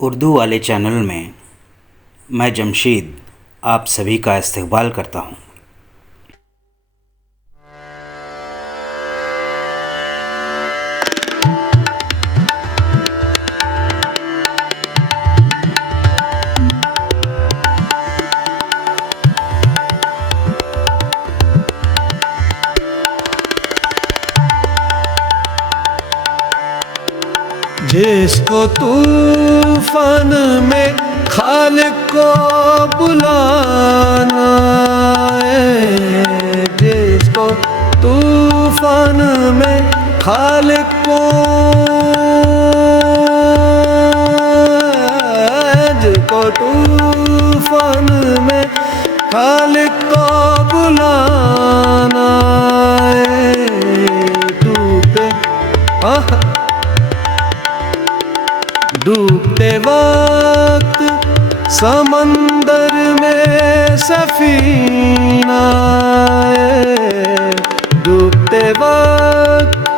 उर्दू वाले चैनल में मैं जमशीद आप सभी का इस्तकबाल करता हूँ। जिसको तूफान में खालिक को बुलाना है, जिसको तूफान में खालिक को, जिसको तूफान में खालिक को बुलाना है, डूबते वक्त समंदर में सफीना है, डूबते वक्त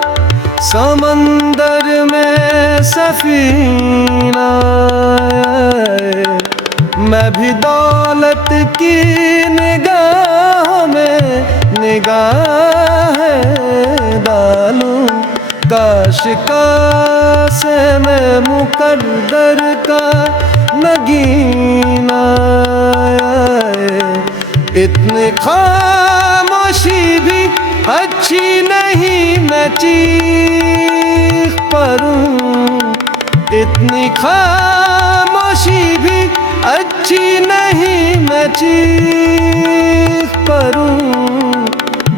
समंदर में सफीना है। मैं भी दौलत की निगाह में निगाह डालूं, काश से मैं मुकद्दर का नगीना है। इतनी खामोशी भी अच्छी नहीं, मैं चीख परूं, इतनी खामोशी भी अच्छी नहीं, मैं चीख परूं।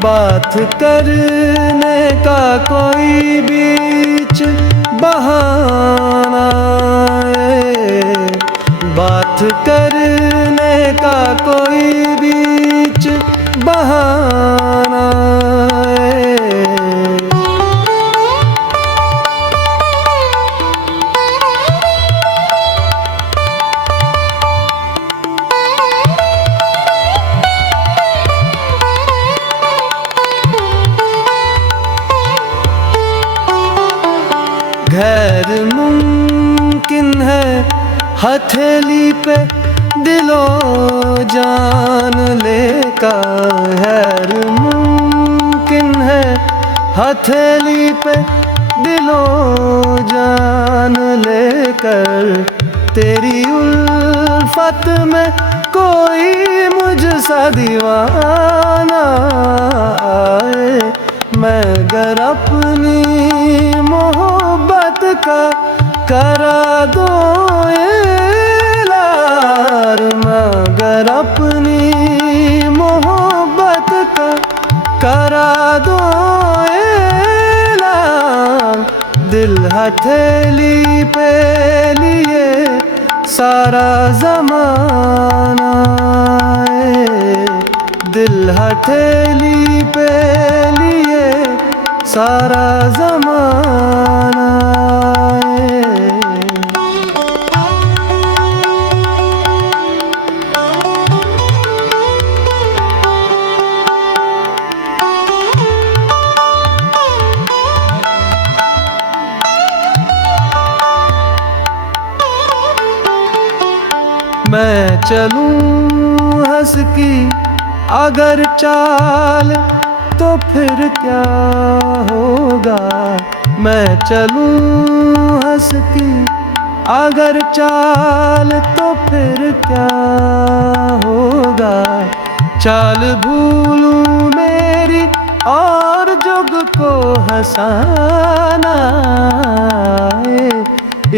बात करने का कोई बीच बहाना है, बात करने का कोई बीच बहाना है। गैर मुमकिन है हथेली पे दिलो जान लेका, गैर मुमकिन है हथेली पे दिलो जान लेकर। तेरी उल्फत में कोई मुझसा दीवाना आए, मैं गर अपनी मोहब्बत का करा दो ऐलान, मगर अपनी मोहब्बत का करा दो ऐलान। दिल हथेली पे लिए सारा ज़माना है, दिल हथेली पे लिए सारा ज़माना है। मैं चलूं हंस की अगर चाल तो फिर क्या होगा, मैं चलूं हंस की अगर चाल तो फिर क्या होगा। चाल भूलूं मेरी और जुग को हंसाना है,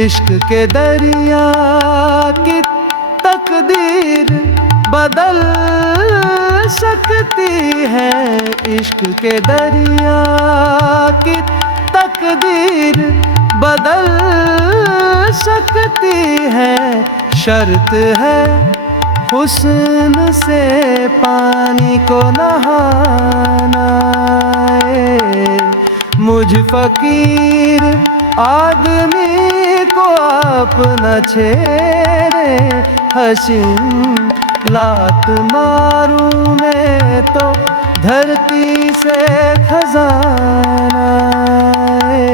इश्क के दरिया की तकदीर बदल सकती है, इश्क के दरिया की तकदीर बदल सकती है। शर्त है हुस्न से पानी को नहाना है, मुझ फकीर आदमी को अपना छेड़े हसीन। लात मारूं मैं तो धरती से खजाना है,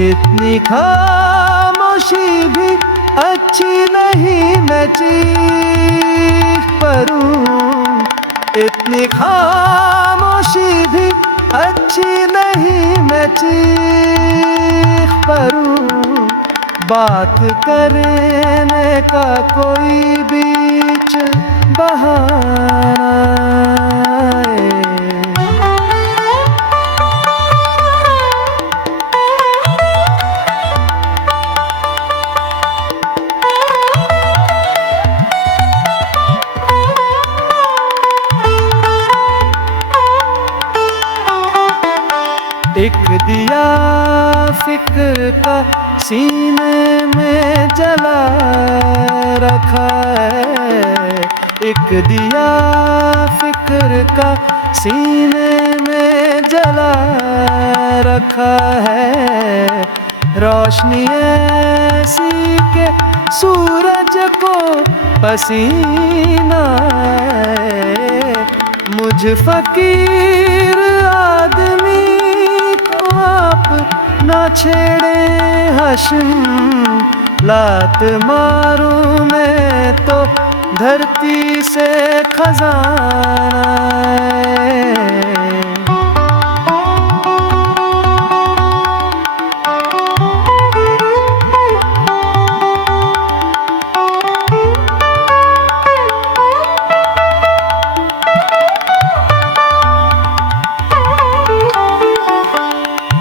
इतनी खामोशी भी अच्छी नहीं मैं चीख परूं, इतनी खामोशी भी अच्छी नहीं मैं चीख परूं। बात करने का कोई बीच बहाना है। एक दिया फिक्र का सीने में जला रखा है, एक दिया फिक्र का सीने में जला रखा है। रोशनी ऐसी के सूरज को पसीना है। मुझ फकीर आदमी आप ना छेड़े हश्म, लात मारूं मैं तो धरती से खजाना है।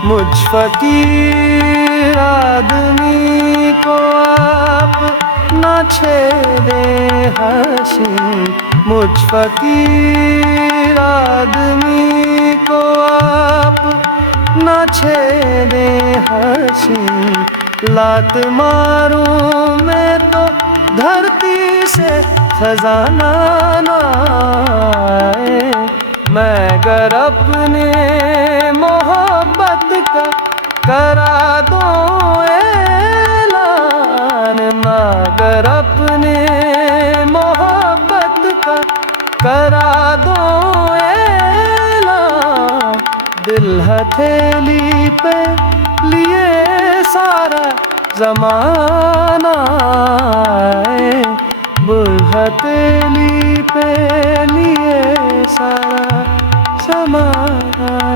मुझ फकीर आदमी को आप ना छेड़े हश्म, मुझ फकीर आदमी को आप ना छेड़े हश्म। लात मारूं मैं तो धरती से खजाना ना आए। मैं गर अपने मोहब्बत का करा दो ऐलान, मगर अपने मोहब्बत का करा दो ऐलान। दिल हथेली पे लिए सारा ज़माना है, दिल हथेली पे लिए सारा ज़माना।